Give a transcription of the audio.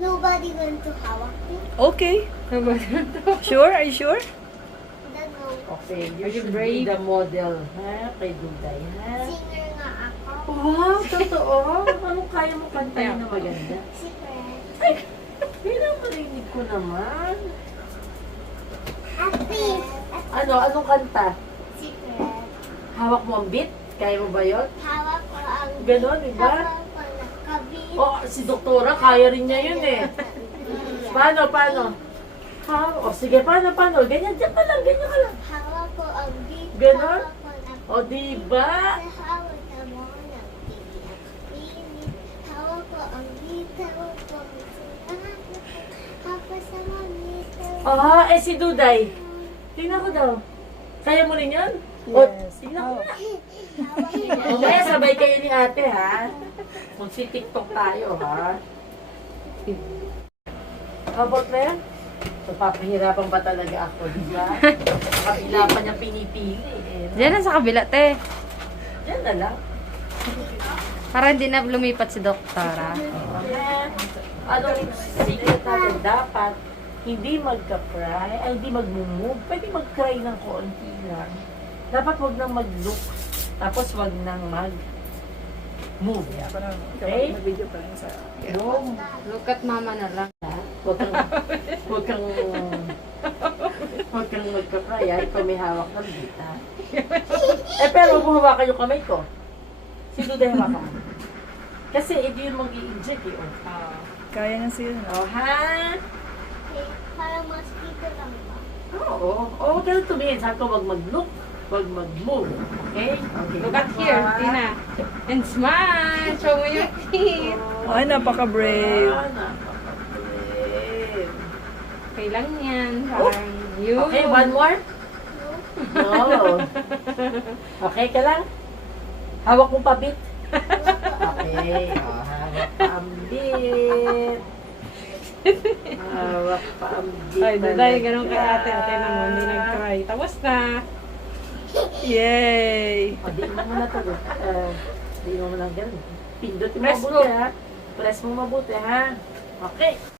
Nobody going to hawak me? Okay. Sure? Are you sure? I don't know. Okay, you Are you should brave? be the model, ha? Kay Duday, ha? Singer nga ako. Wow, totoo. Anong kaya mo kantahin na maganda? Secret. Pinaparinig ko naman. Happy. Anong kanta? Secret. Hawak mo ang beat? Kaya mo ba yun? Hawak ko ang... Ganon, di ba? Hawak ko na kabit. Oh, si Doktora, kaya rin niya yun eh. Paano? Ha? O sige, paano? Ganyan, dyan ka lang, ganyan ka lang. Hawak ko ang beat. Ganon? Hawak ko na O, diba? Sa hawak na mo ng pinakainit. Hawak ko ang beat. Hawak ko ang sulat. Tapos sa mamita. Ah, si Duday. Tingnan ko daw. Kaya mo rin yun? Yes. Tingnan ko na. Hawak ko na. O kaya sabay kayo ni ate, ha? Magsi-tiktok tayo, ha? About na yan? So, papahirapan ba talaga ako, di ba? Kabila pa niya pinipili, eh. Diyan na sa kabila, te. Yan na lang. Para hindi na lumipat si Doktora. Anong secret natin? Dapat hindi magka-cry, ay hindi mag-move. Pwede mag-cry ng konti lang. Dapat wag nang mag-look. Tapos wag nang mag-move. Okay? Mag-video pa lang sa... No. Look at mama na lang. Huwag kang magka-cry, ha? Ikaw may hawak ng dita. Pero huwag mo hawakan yung kamay ko. Sino dahil hawakan mo? Kasi hindi yun mag-i-inject, eh. Oh. Kaya na siya. Oh, ha? Parang mosquito lang ba? Oo. Oo, pero tumingin. Sabi ko, wag mag-look. Wag mag-move. Okay? Okay. Look at here, Tina. And smile. Show mo your teeth. Ay, napaka-brave. Ah, napaka-brave. Okay lang yan. Parang you. Okay, one more? No. Okay ka lang? Hawak mo pa bit? Okay. Oh, hawak pa ang bit. Hawak pa ang bit. Ay, dahil ganun kay ate. Ate naman, hindi nag-cry. Tapos na. Yay! O, di mo muna to. Di mo muna ganun. Pindot mo Press mabuti, ha? Press mo mabuti, ha? Okay.